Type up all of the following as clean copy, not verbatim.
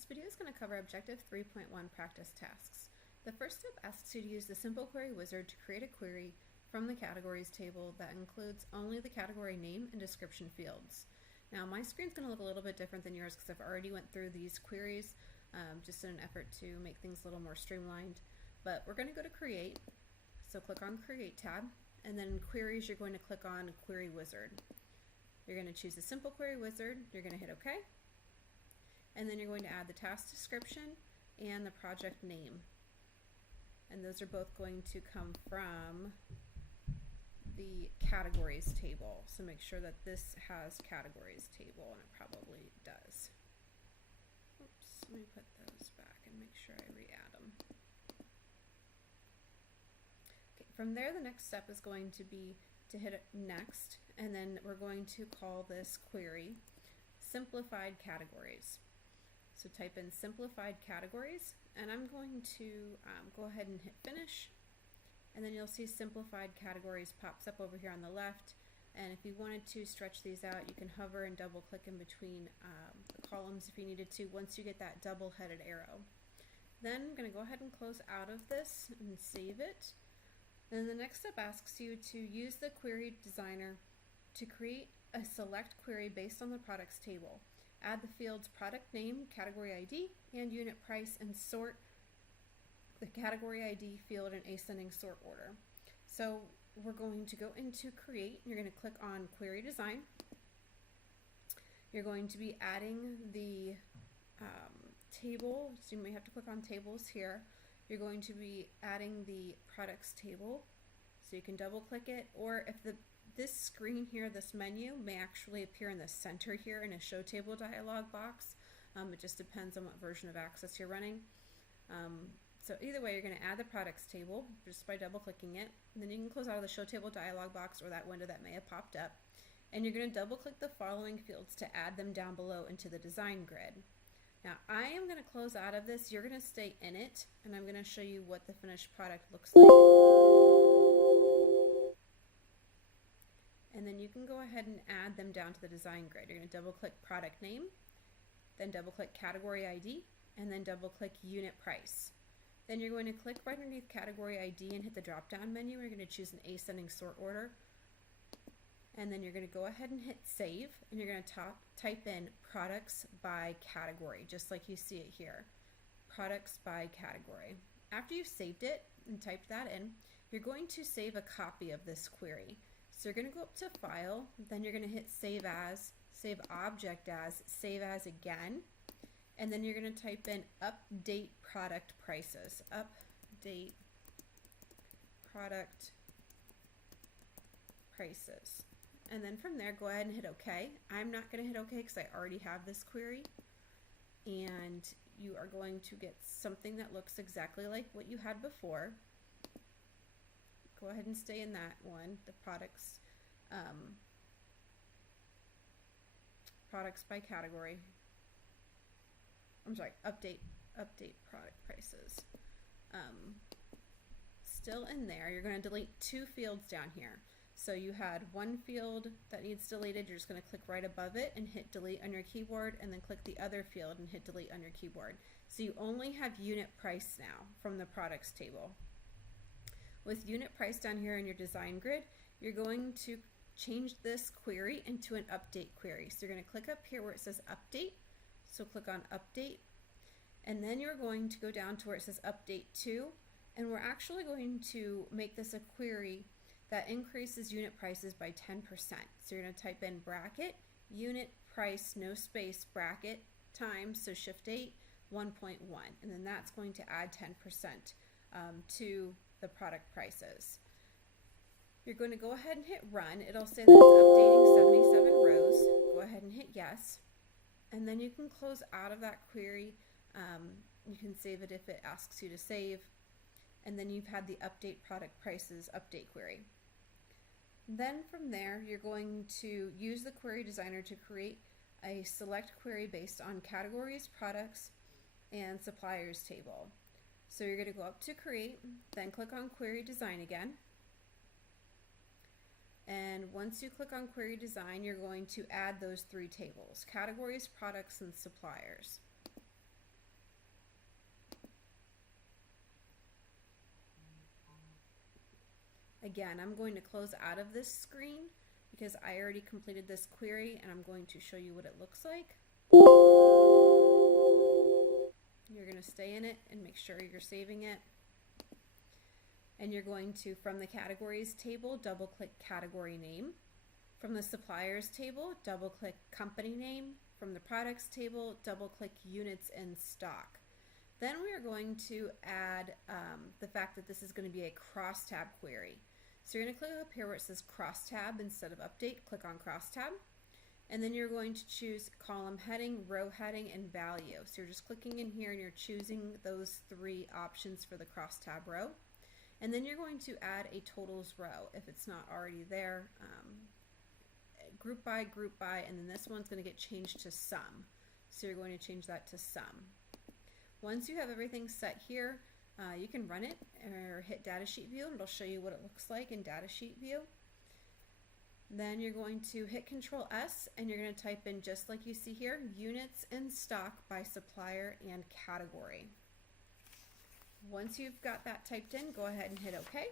This video is going to cover Objective 3.1 Practice Tasks. The first step asks you to use the Simple Query Wizard to create a query from the Categories table that includes only the category name and description fields. Now my screen's going to look a little bit different than yours because I've already went through these queries just in an effort to make things a little more streamlined. But we're going to go to Create, so click on Create tab, and then in Queries you're going to click on Query Wizard. You're going to choose the Simple Query Wizard, you're going to hit OK, and then you're going to add the task description and the project name. And those are both going to come from the categories table. So make sure that this has categories table, and it probably does. Oops, let me put those back and make sure I re-add them. Okay, from there the next step is going to be to hit next, and then we're going to call this query Simplified Categories. So type in Simplified Categories, and I'm going to go ahead and hit Finish, and then you'll see Simplified Categories pops up over here on the left. And if you wanted to stretch these out, you can hover and double click in between the columns if you needed to once you get that double-headed arrow. Then I'm going to go ahead and close out of this and save it. Then the next step asks you to use the Query Designer to create a select query based on the products table. Add the fields product name, category ID, and unit price, and sort the category ID field in ascending sort order. So we're going to go into Create. You're going to click on Query Design. You're going to be adding the table, so you may have to click on Tables here. You're going to be adding the products table, so you can double click it, or if this screen here, this menu, may actually appear in the center here in a Show Table dialog box. It just depends on what version of Access you're running. So either way, you're going to add the products table just by double clicking it, and then you can close out of the Show Table dialog box or that window that may have popped up, and you're going to double click the following fields to add them down below into the design grid. Now I am going to close out of this, you're going to stay in it, and I'm going to show you what the finished product looks like. And then you can go ahead and add them down to the design grid. You're going to double click product name, then double click category ID, and then double click unit price. Then you're going to click right underneath category ID and hit the drop down menu. You're going to choose an ascending sort order. And then you're going to go ahead and hit save, and you're going to type in products by category, just like you see it here. Products by category. After you've saved it and typed that in, you're going to save a copy of this query. So you're going to go up to File, then you're going to hit Save As, Save Object As, Save As again, and then you're going to type in Update Product Prices. Update Product Prices. And then from there, go ahead and hit OK. I'm not going to hit OK because I already have this query. And you are going to get something that looks exactly like what you had before. Go ahead and stay in that one, the products by category. I'm sorry, update product prices. Still in there, you're going to delete two fields down here. So you had one field that needs deleted, you're just going to click right above it and hit delete on your keyboard, and then click the other field and hit delete on your keyboard. So you only have unit price now from the products table. With unit price down here in your design grid, you're going to change this query into an update query. So you're going to click up here where it says update. So click on update, and then you're going to go down to where it says update to, and we're actually going to make this a query that increases unit prices by 10%. So you're going to type in bracket, unit price, no space, bracket, times, so shift 8, 1.1, and then that's going to add 10% to the product prices. You're going to go ahead and hit run. It'll say that it's updating 77 rows. Go ahead and hit yes. And then you can close out of that query. You can save it if it asks you to save. And then you've had the update product prices update query. Then from there, you're going to use the Query Designer to create a select query based on categories, products, and suppliers table. So you're going to go up to Create, then click on Query Design again. And once you click on Query Design, you're going to add those three tables: categories, products, and suppliers. Again, I'm going to close out of this screen because I already completed this query, and I'm going to show you what it looks like. You're going to stay in it and make sure you're saving it. And you're going to, from the categories table, double click category name. From the suppliers table, double click company name. From the products table, double click units in stock. Then we are going to add the fact that this is going to be a crosstab query. So you're going to click up here where it says crosstab instead of update, click on crosstab. And then you're going to choose column heading, row heading, and value. So you're just clicking in here and you're choosing those 3 options for the crosstab row. And then you're going to add a totals row if it's not already there. Group by, and then this one's going to get changed to sum. So you're going to change that to sum. Once you have everything set here, you can run it or hit Datasheet View, and it'll show you what it looks like in Datasheet View. Then you're going to hit Control S, and you're going to type in, just like you see here, units in stock by supplier and category. Once you've got that typed in, go ahead and hit OK.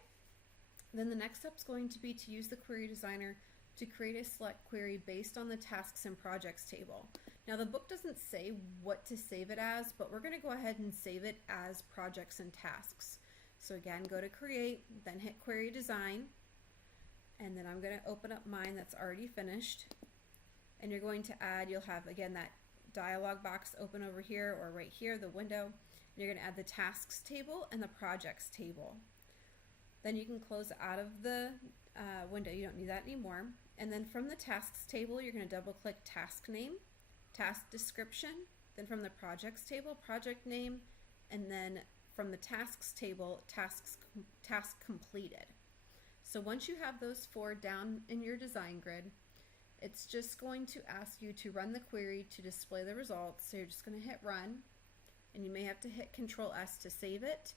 Then the next step is going to be to use the Query Designer to create a select query based on the tasks and projects table. Now the book doesn't say what to save it as, but we're going to go ahead and save it as projects and tasks. So again, go to Create, then hit Query Design, and then I'm going to open up mine that's already finished. And you're going to add, you'll have again that dialog box open over here or right here, the window. And you're going to add the tasks table and the projects table. Then you can close out of the window, you don't need that anymore. And then from the tasks table, you're going to double click task name, task description, then from the projects table, project name, and then from the tasks table, task completed. So once you have those 4 down in your design grid, it's just going to ask you to run the query to display the results. So you're just going to hit run, and you may have to hit Control S to save it.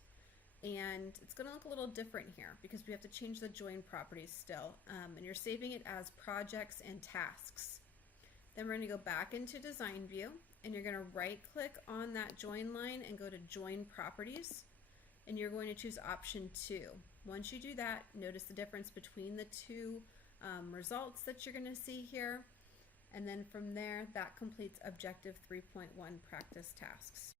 And it's going to look a little different here because we have to change the join properties still. And you're saving it as projects and tasks. Then we're going to go back into design view, and you're going to right click on that join line and go to join properties, and you're going to choose option 2. Once you do that, notice the difference between the 2 results that you're going to see here. And then from there, that completes objective 3.1 practice tasks.